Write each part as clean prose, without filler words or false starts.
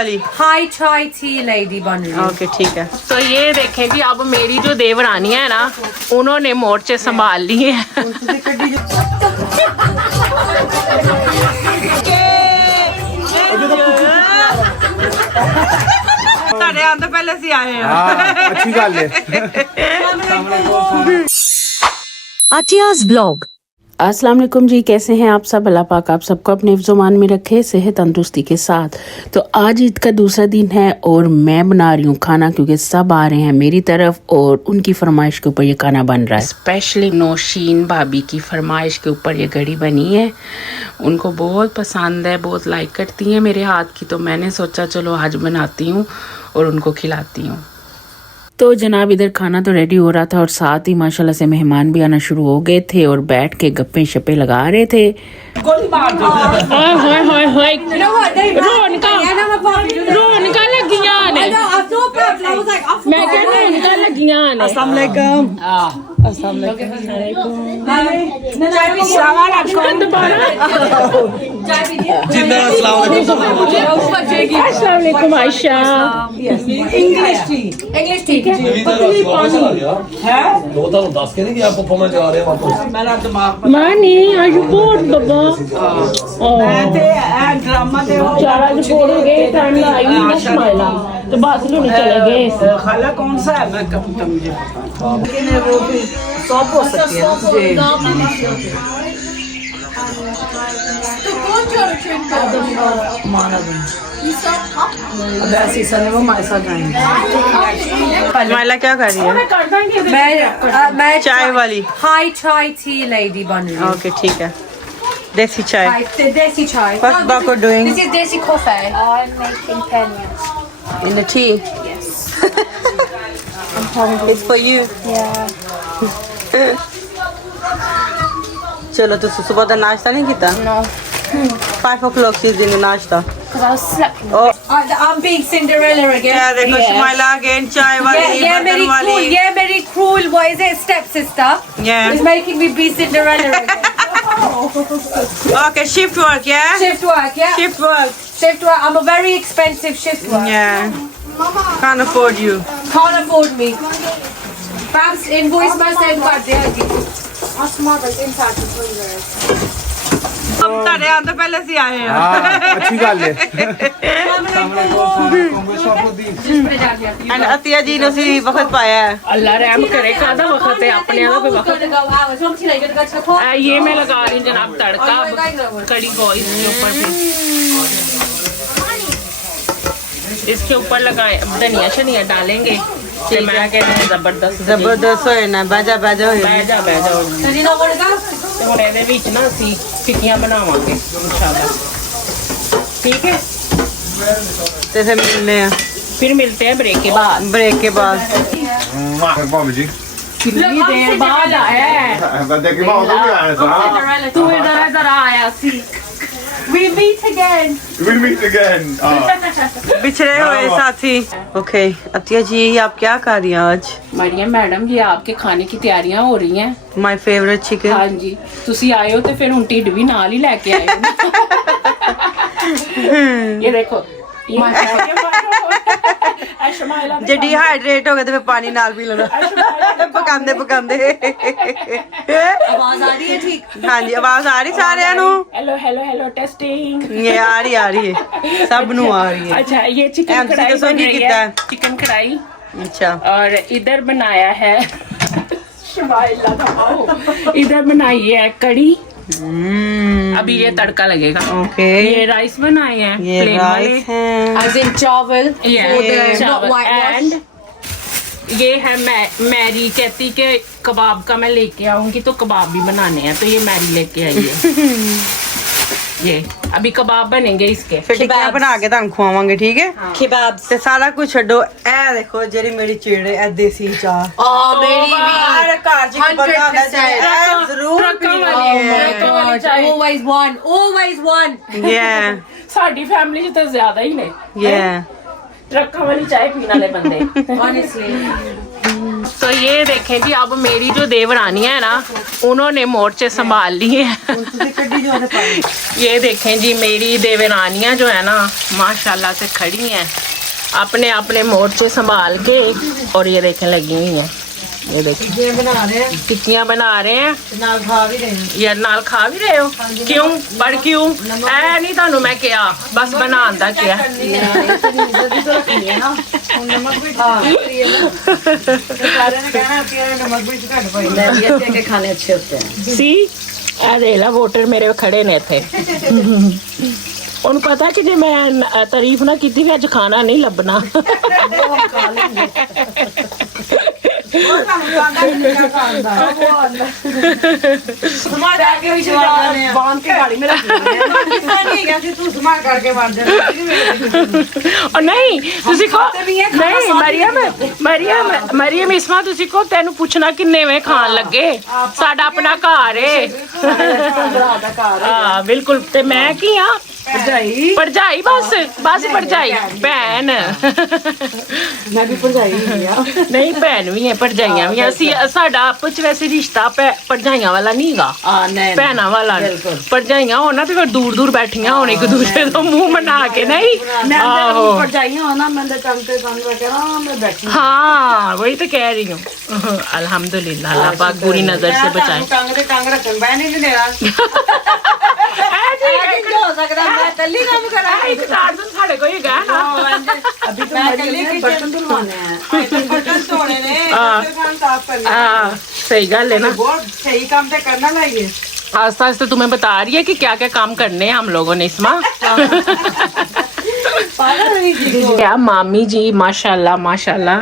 वाली हाई चाय T lady बन रही है। ओके ठीक है। तो ये देखें जी, अब मेरी जो देवरानी है ना, उन्होंने मोर्चे संभाल लिए हैं। साढ़े आने पहले से आए हैं। अच्छी गल है। आतियाज़ ब्लॉग। अस्सलाम वालेकुम जी, कैसे हैं आप सब? अल्लाह पाक आप सबको अपने हिफ्ज़-ओ-मान में रखे, सेहत तंदुरुस्ती के साथ। तो आज ईद का दूसरा दिन है और मैं बना रही हूँ खाना, क्योंकि सब आ रहे हैं मेरी तरफ और उनकी फरमाइश के ऊपर ये खाना बन रहा है। स्पेशली नौशीन भाभी की फरमाइश के ऊपर ये कढ़ी बनी है। उनको बहुत पसंद है, बहुत लाइक करती हैं मेरे हाथ की, तो मैंने सोचा चलो आज बनाती हूँ और उनको खिलाती हूँ। तो जनाब इधर खाना तो रेडी हो रहा था और साथ ही माशाल्लाह से मेहमान भी आना शुरू हो गए थे और बैठ के गप्पे शप्पे लगा रहे थे। रोनका लगियां ने, मैं क्या रोनका लगियां ने। अस्सलाम वालेकुम। अस्सलाम वालेकुम आयशा। इंग्लिश ठीक है। मां नहीं आज बोर्ड बाबा चारा जो बोलोगे ठंड आई ना स्माइला तो बात लो नहीं चले गए। खाला कौन सा है? मैं कब तक मुझे लेकिन वो भी सॉप हो सकती है माला क्या कर रही है? मैं चाय वाली हाई चाय टी लेडी बन रही है। ओके ठीक है। देसी चाय। देसी चाय। What's Bako doing? This is desi coffee. I'm making penyas. In the tea. Yes. It's for you. Yeah. चलो तो सुबह का नाश्ता नहीं किया? No. 5 o'clock she's in the नाश्ता। Because I was sleeping. Oh, I'm being Cinderella again. yeah, देखो Shumaila again चाय वाली, बर्तन वाली। very cruel. What is it? Stepsister. Yeah. Is making me be Cinderella again. Okay, shift work, yeah? Shift work, yeah. Shift work. Shift work. I'm a very expensive shift work. Yeah. Can't afford you. Can't afford me. Perhaps invoice my send card there. हम साढ़े आने तो पहले से आए हैं। अच्छी गल है। And अतिया जी ने उसी वक्त पाया है। अल्लाह रहम करे, कादा वक्त है अपने आप पे वक्त। ये मैं लगा रही हूँ जनाब तड़का कड़ी बॉइज के ऊपर से। इसके ऊपर लगाए धनिया शनिया डालेंगे। फिर मैं कहते हैं जबरदस्त होए ना, बाजा बाजा होए। बैजा ਹੁਣ ਇਹਦੇ ਵਿੱਚ ਨਾ ਅਸੀਂ ਫਿੱਕੀਆਂ ਬਣਾਵਾਂਗੇ इंशाल्लाह। ठीक है, तो फिर मिलने हैं। फिर मिलते हैं ब्रेक के बाद। ब्रेक के बाद। भाभी जी कितनी देर बाद आया है बंदे की मौत हो गया है साहब। तू इधर आया सी। We meet again. We'll meet again. बिछड़े हुए साथी। ओके अतिया जी आप क्या कर रही हैं आज? मरियम मैडम ये आपके खाने की तैयारियां हो रही हैं। My favourite chicken. हाँ जी, तुसी आए हो तो फिर हुन ढिड भी नाल ही लेके आए हो। ये देखो जे डिहाइड्रेट हो गए तो फिर पानी नाल पी लेना पकांदे पकांदे। आवाज आ रही है ठीक? हाँ जी आवाज आ रही सारे नु? Hello hello hello testing. ये आ रही है सब नु आ रही है। अच्छा ये चिकन कढ़ाई बन रही है। चिकन कढ़ाई। अच्छा और इधर बनाया है इधर बनाई है कड़ी। अभी ये तड़का लगेगा। ओके ये राइस बनाए हैं, ये राइस है As in चावल. चावल एंड ये है मैरी कहती के कबाब का मैं लेके आऊंगी तो कबाब भी बनाने हैं, तो ये मैरी लेके आई है। ये अभी कबाब बनेंगे इसके। फिर टिक्कियां बना के तुम खुआवांगे ठीक है? Kebabs. ते सारा कुछ छड्डो ए देखो जेरी मेरी चेड़े ए देसी चाह। मेरी भी। हर घर च एक बंदा होंदा जे ए जरूर पीनी है। Always one. Always one. Yeah. साडी फैमिली च तो ज्यादा ही ने। Yeah. ट्रकों वाली चाय पीने वाले बंदे। Honestly. तो ये देखें जी, अब मेरी जो देवरानी है ना, उन्होंने मोर्चे संभाल लिए हैं। ये देखें जी, मेरी देवरानियां जो है ना माशाल्लाह से खड़ी हैं अपने अपने मोर्चे संभाल के, और ये देखें लगी हुई हैं। ये देखिए बना रहे हैं, टिक्कियां बना रहे हैं, नाल खा भी रहे हैं। यार नाल खा भी रहे हो? क्यों? पर क्यों? ऐ नहीं थानू मैं क्या बस बनान दा क्या खाने अच्छे होते हैं। सी ए देख ला, वोटर मेरे खड़े ने थे। उन्हें पता है कि जे मैं तारीफ ना की भी अज खाना नहीं लभना। नहीं ਤੁਸੀਂ ਕੋ ਨਹੀਂ ਮਰੀਮ ਇਸਮਾ ਤੁਸੀਂ ਕੋ ਤੈਨੂੰ ਪੁੱਛਣਾ ਕਿੰਨੇ ਵੇ ਖਾਣ ਲੱਗੇ, ਸਾਡਾ ਆਪਣਾ ਘਰ ਏ। ਹਾਂ ਬਿਲਕੁਲ, ਤੇ ਮੈਂ ਕੀ ਆ ਭਰਜਾਈ, ਬਸ ਭਰਜਾਈ ਭੈਣ। ਮੈਂ ਵੀ ਭਰਜਾਈ ਹੀ ਆ। ਨਹੀਂ ਭੈਣ ਵੀ ਹੈ, ਭਰਜਾਈਆਂ ਵੀ। ਅਸੀਂ ਸਾਡਾ ਆਪਸ ਚ ਵੈਸੇ ਰਿਸ਼ਤਾ ਭਰਜਾਈਆਂ ਵਾਲਾ ਨਹੀਂ ਗਾ, ਭੈਣਾਂ ਵਾਲਾ। ਭਰਜਾਈਆਂ ਹੋਣ ਨਾ ਤੇ ਫਿਰ ਦੂਰ ਦੂਰ ਬੈਠੀਆਂ ਹੋਣ ਇੱਕ ਦੂਜੇ ਤੋਂ ਮੂੰਹ ਬਣਾ ਕੇ। ਨਹੀਂ ਆਹੋ ਭਰਜਾਈਆਂ ਹੋਣਾ ਮੈਂ ਤਾਂ ਟੰਗ ਤੇ ਟੰਗ ਰੱਖ ਕੇ ਆਰਾਮ ਨਾਲ ਬੈਠੀ। हाँ वही तो कह रही हूँ। अल्हम्दुलिल्लाह, अल्लाह पाक बुरी नजर से बचाए। ਟੰਗ ਤੇ ਟੰਗ ਰੱਖਣ ਬੈ ਨਹੀਂ ਦੇਣਾ। ਹੋ ਸਕਦਾ ਮੈਂ ਕੱਲੀ ਕੰਮ ਕਰਾਂ। ਇੱਕ ਕਾਰਡਨ ਸਾਡੇ ਕੋਲ ਹੀ ਗਿਆ ਨਾ। अभी तो मैं बर्तन धुलवाने हैं, बर्तन धोने ने, बर्तन साफ करने। हाँ सही गल है ना, बहुत सही काम तो करना चाहिए। आस्ता आस्ता तुम्हें बता रही है कि क्या क्या काम करने हैं हम लोगों ने इसमें। क्या मामी जी माशाल्लाह माशाल्लाह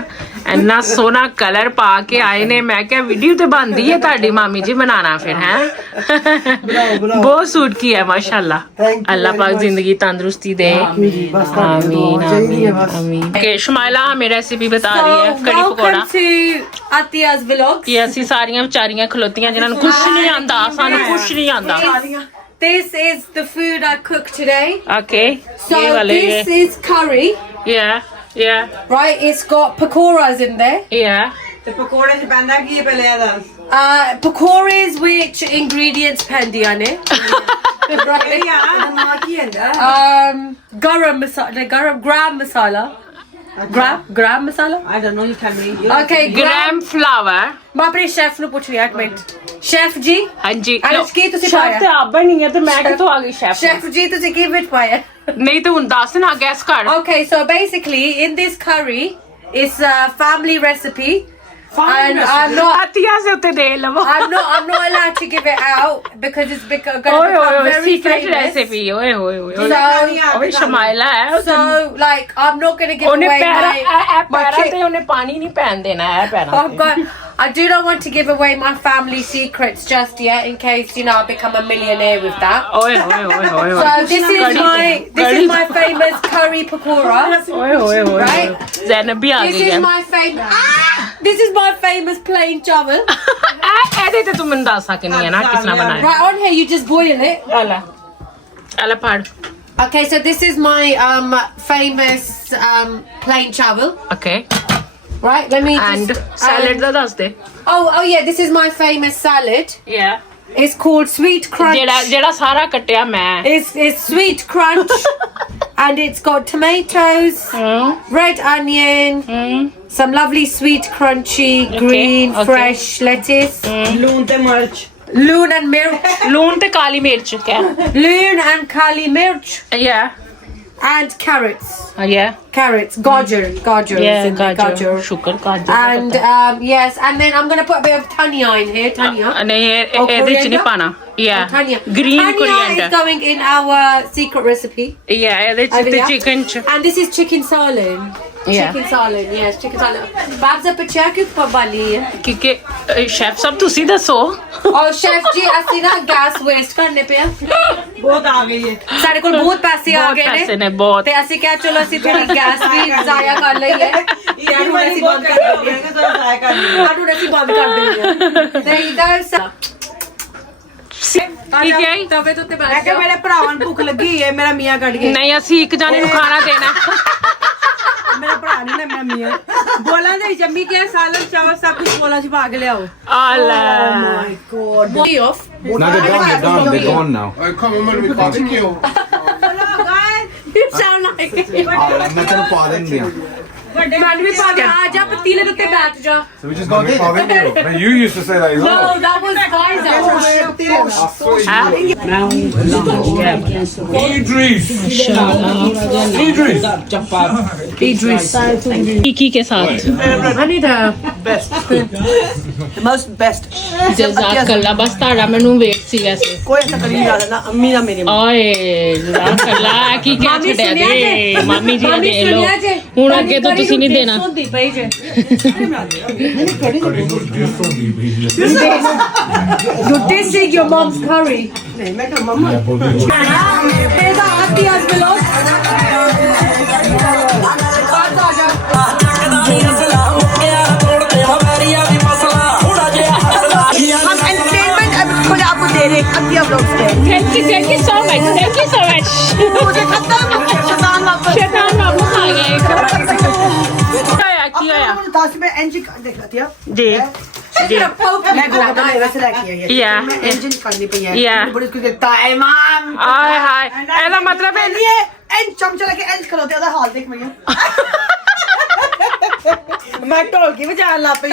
इन्ना सोना कलर पा के आए ने। मैं क्या वीडियो तो बनती है ताड़ी मामी जी बनाना फिर है। बहुत सूट की है माशाल्लाह। अल्लाह पाक जिंदगी तंदुरुस्ती दे। आमीन आमीन आमीन। के शुमाइला हमें रेसिपी बता रही है कड़ी पकौड़ा। Atiya's vlogs. ये ਅਸੀਂ ਸਾਰੀਆਂ ਵਿਚਾਰੀਆਂ ਖਲੋਤੀਆਂ ਜਿਨ੍ਹਾਂ ਨੂੰ ਕੁਝ ਨਹੀਂ ਆਂਦਾ, ਸਾਨੂੰ ਕੁਝ ਨਹੀਂ ਆਂਦਾ। This is the food I cooked today. Okay, So ये वाले ये this is curry, yeah right? It's got pakoras in there. yeah ਤੇ ਪਕੌੜੇ ਚ ਪੈਂਦਾ ਕੀ ਹੈ ਪਹਿਲੇ ਇਹ ਦੱਸ। Pakoras, which ingredients pendi on it? ਇਹ ਆ ਨਾ ਕੀ ਹੁੰਦਾ। Garam masala, gram masala. Gram masala? I don't know, you tell me. Okay, gram flour। मैं अपने शेफ ਨੂੰ ਪੁੱਛ ਰਹੀ ਹਾਂ ਇੱਕ ਮਿੰਟ। ਸ਼ੈਫ ਜੀ ਹਾਂਜੀ ਅੱਜ ਕੀ ਤੁਸੀਂ ਸ਼ੈਫ ਪਾਇਆ? ਤੇ ਆਪ ਬਣੀ ਹੈ ਤੇ ਮੈਂ ਕਿੱਥੋਂ ਆ ਗਈ ਸ਼ੈਫ? ਸ਼ੈਫ ਜੀ ਤੁਸੀਂ ਕੀ ਵਿੱਚ ਪਾਇਆ? ਨਹੀਂ ਤੇ ਹੁਣ ਦੱਸ ਨਾ, ਗੈਸ ਕਰ। Okay, so basically in this curry it's a family recipe. And I'm not ਆਤੀਆ ਸੇ ਉੱਤੇ ਦੇ ਲਵੋ। I'm not allowed to give it out because it's going to ਓਏ become ਓਏ very ਸੀਕ੍ਰੇਟ famous. ਰੈਸਿਪੀ। ਓਏ ਓਏ ਓਏ So, ਓਏ ਸ਼ਮਾਇਲਾ ਹੈ। so like I'm not going to give ਉਹਨੇ away ਪੈਰਾਂ my ਪੈਰਾਂ trick. ਤੇ ਉਹਨੇ ਪਾਣੀ ਨਹੀਂ ਪੈਣ ਦੇਣਾ ਹੈ ਪੈਰਾਂ I've got, I do not want to give away my family secrets just yet in case, you know, I become a millionaire with that. ਓਏ ਓਏ ਓਏ ਓਏ So this is my famous curry pakora. ਓਏ ਓਏ ਓਏ Right? Zainab ਵੀ ਆ This ਗਈ is ਹੈ। my this is my famous plain chawal. ਇਹਦੇ ਤੇ ਤੂੰ ਮੈਨੂੰ ਦੱਸ ਸਕਨੀ ਹੈ ਨਾ ਕਿਸ ਤਰ੍ਹਾਂ ਬਣਾਇਆ। Right on here, you just boil it. ਆਲਾ ਆਲਾ ਪੜ। Okay, so this is my famous plain chawal. Okay, Right, let me and just salad ਦਾ ਦੱਸ ਦੇ। oh yeah, this is my famous salad. Yeah, It's called sweet crunch. ਜਿਹੜਾ ਸਾਰਾ ਕੱਟਿਆ ਮੈਂ। It's sweet crunch, and it's got tomatoes, red onion, some lovely sweet crunchy green okay. fresh lettuce, ਲੂਣ ਤੇ ਮਿਰਚ। loon and mirch, ਲੂਣ ਤੇ ਕਾਲੀ ਮਿਰਚ ਕਿਆ? loon and kali mirch, Yeah, and carrots. yeah, Gajar is in there, gajar. ਸ਼ੁਕਰ ਗਾਜਰ। And yes, and then I'm gonna put a bit of tanya in here. Tanya. ਨਹੀਂ Oh, ਇਹਦੇ ਚ ਨਹੀਂ coriander? ਪਾਣਾ। Yeah, Tanya. green Tanya is coriander। going in our secret recipe. Yeah, ਇਹਦੇ ਚ Over ਤੇ here. chicken ਚ। And this is chicken salan. Yeah. Chicken salan, yes, chicken salan. Babs up a check pabali. ਕਿਉਂਕਿ chef ਸਾਹਿਬ ਤੁਸੀਂ ਦੱਸੋ। Oh chef ji, ਅਸੀਂ ਨਾ gas waste ਕਰਨੇ ਪਿਆ। ਬਹੁਤ ਆ ਗਈ ਹੈ। ਸਾਡੇ ਕੋਲ ਬਹੁਤ ਪੈਸੇ ਆ ਬਹੁਤ ਗਏ ਪੈਸੇ ਨੇ ਨੇ ਬਹੁਤ। ਤੇ ਅਸੀਂ ਕਿਹਾ ਚਲੋ ਅਸੀਂ ਥੋੜੀ ਗੈਸ ਵੀ ਜ਼ਾਇਆ ਕਰ ਲਈਏ। ਇਹ ਹੁਣ ਅਸੀਂ ਬੰਦ ਕਰ ਦਿਆਂਗੇ ਤਾਂ ਜ਼ਾਇਆ ਕਰ ਦਿਆਂਗੇ। ਸਾਨੂੰ ਅਸੀਂ ਬੰਦ ਕਰ ਦਿੰਦੇ ਤੇ ਇਧਰ ਠੀਕ ਹੈ ਤਵੇ ਤੋਂ ਤੇ ਮੈਂ ਕਿਹਾ ਮੇਰੇ ਭਰਾਵਾਂ ਨੂੰ ਭੁੱਖ ਲੱਗੀ ਹੈ, ਮੇਰਾ ਮੀਆਂ ਕੱਢ ਕੇ। ਨਹੀਂ ਅਸੀਂ ਇੱਕ ਜਾਣੇ ਨੂੰ ਖਾਣਾ ਦੇਣਾ। मेरा भरा नहीं ना मैं मियां बोला दे जम्मी के सालन चावल सब कुछ बोला जी भाग ले आओ आला Body off. No, they're done. They're gone now. Oh, come on, man, we barbecue. Hello guys You sound like it. मैं तेरे पा देंगे Man, we put आजा पतीले के बैठ जा. So we just got to pा देंगे Man, you used to say that as No, well. that was guys. Idris. Kiki के साथ I need a most best जज़ाकल्ला बस ताड़ा मैनू वेट सी वैसे कोई ऐसा कभी नहीं जाता ना अम्मी ना मेरी ओए जज़ाकल्ला की क्या छड़े दे मामी जी दे लो ਹੁਣ ਅੱਗੇ ਤੋਂ ਤੁਸੀਂ ਨਹੀਂ ਦੇਣਾ You're dissing your mom's curry. नहीं मैं क्या मम्मा There's our Atiya's vlog. हम एंटरटेनमेंट अब खुद आपको दे रहे हैं अतिया ब्लॉग्स पे थैंक यू सो मच मुझे खत्म शैतान वापस शैतान वापस आ गए क्या आया तासी में एंजिन देख अतिया जी मैं गोगा में वैसे लेके आई है Yeah. मैं एंजिन करनी पई है Yeah. बड़ी उसको देखता है इमाम आय हाय ਇਹਦਾ ਮਤਲਬ ਹੈ ये एंज चमचा लेके एंज खलोते ਉਹਦਾ ਹਾਲ ਦੇਖ ਮੈਂ मैं ढोलकी बजाने लग पई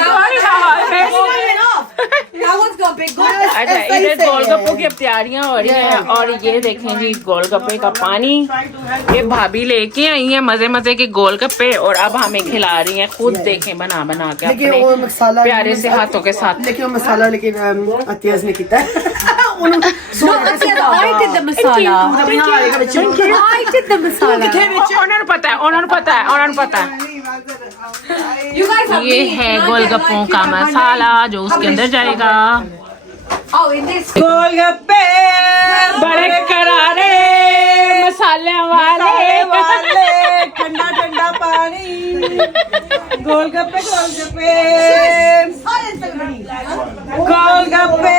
That one's got big good. अच्छा इधर गोलगप्पों की अब तैयारियां हो रही हैं और ये देखें जी गोलगप्पे का पानी ये भाभी लेके आई हैं मजे मजे के गोलगप्पे और अब हमें खिला रही हैं खुद देखें बना बना के लेकिन वो अपने मसाला प्यारे से हाथों के साथ लेकिन वो मसाला लेकिन अतियाज ने किया No, Atiya, I did the masala. I did the masala. ਉਹਨਾਂ ਨੂੰ ਪਤਾ ਹੈ ਉਹਨਾਂ ਨੂੰ ਪਤਾ ਹੈ ਉਹਨਾਂ ਨੂੰ ਪਤਾ है You guys have ये me. है I गोलगप्पों did का it. मसाला जो उसके अंदर जाएगा Oh, in this. गोलगप्पे बड़े करारे मसाले वाले ठंडा ठंडा पानी गोलगप्पे गोलगप्पे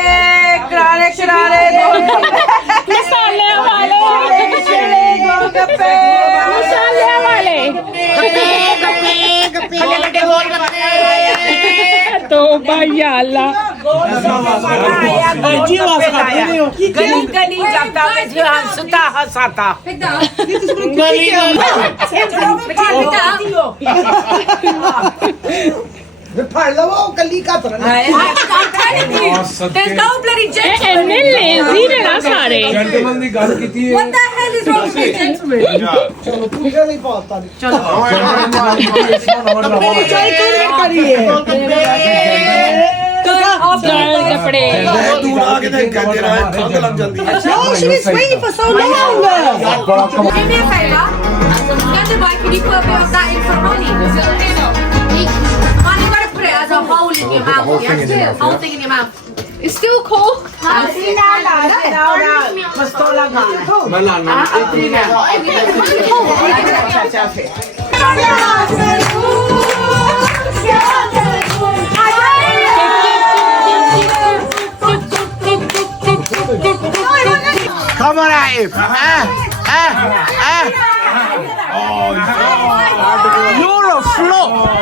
करारे करारे मसाले वाले गोलगप्पे मसाले वाले तो भैया अल्लाह गली गली जाता हंसता हंसाता Pick that up. Pick that up. फड़ लो वो गली का तो I'm telling you. There's no bloody gentleman. इन्ने लेजी ने ना सारे Gentleman ਦੀ ਗੱਲ ਕੀਤੀ ਹੈ What the hell is wrong with you, gentlemen? चलो तू क्या नहीं पाता Chalo. कपड़े तू आ के देख कहते रहा ठंड लग जाती है No, she was waiting for so long. Do me a favor. Get the bike, can you put a bit of that in for money? Man, you gotta put it as a hole in your mouth. Yeah? Whole thing in your mouth. It's still cool. ਮੈਂ ਲਾਣਾ Come on, Aif. You're a flop.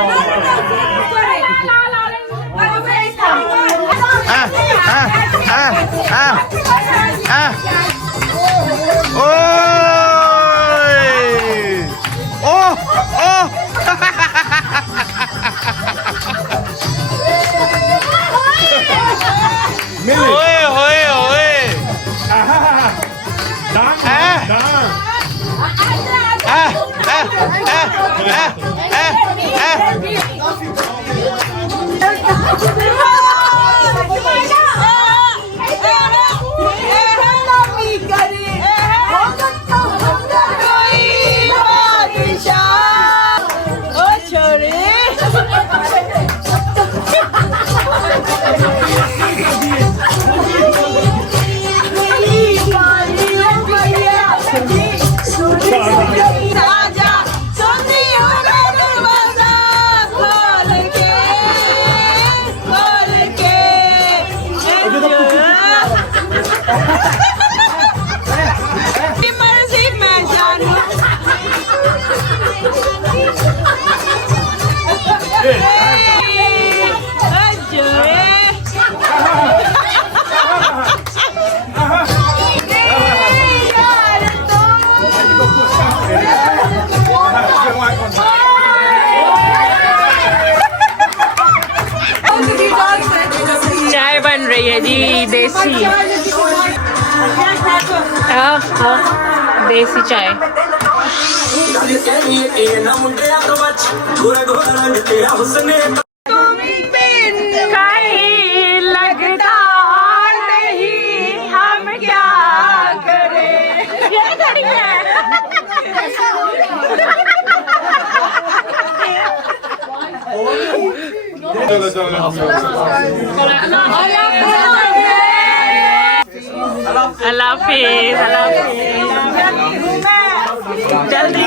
रही है जी देसी। हाँ हाँ देसी चाय। कहीं लगता नहीं हम क्या करें। चलो चलो अल्लाह हाफिज़, जल्दी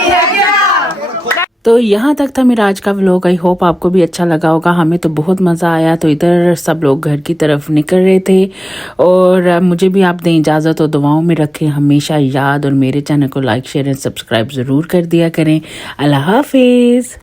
तो यहाँ तक था मेरा आज का व्लॉग। आई होप आपको भी अच्छा लगा होगा। हमें तो बहुत मज़ा आया। तो इधर सब लोग घर की तरफ निकल रहे थे और मुझे भी आप दें इजाज़त और दुआओं में रखें हमेशा याद। और मेरे चैनल को लाइक शेयर एंड सब्सक्राइब ज़रूर कर दिया करें। अल्लाह हाफिज़।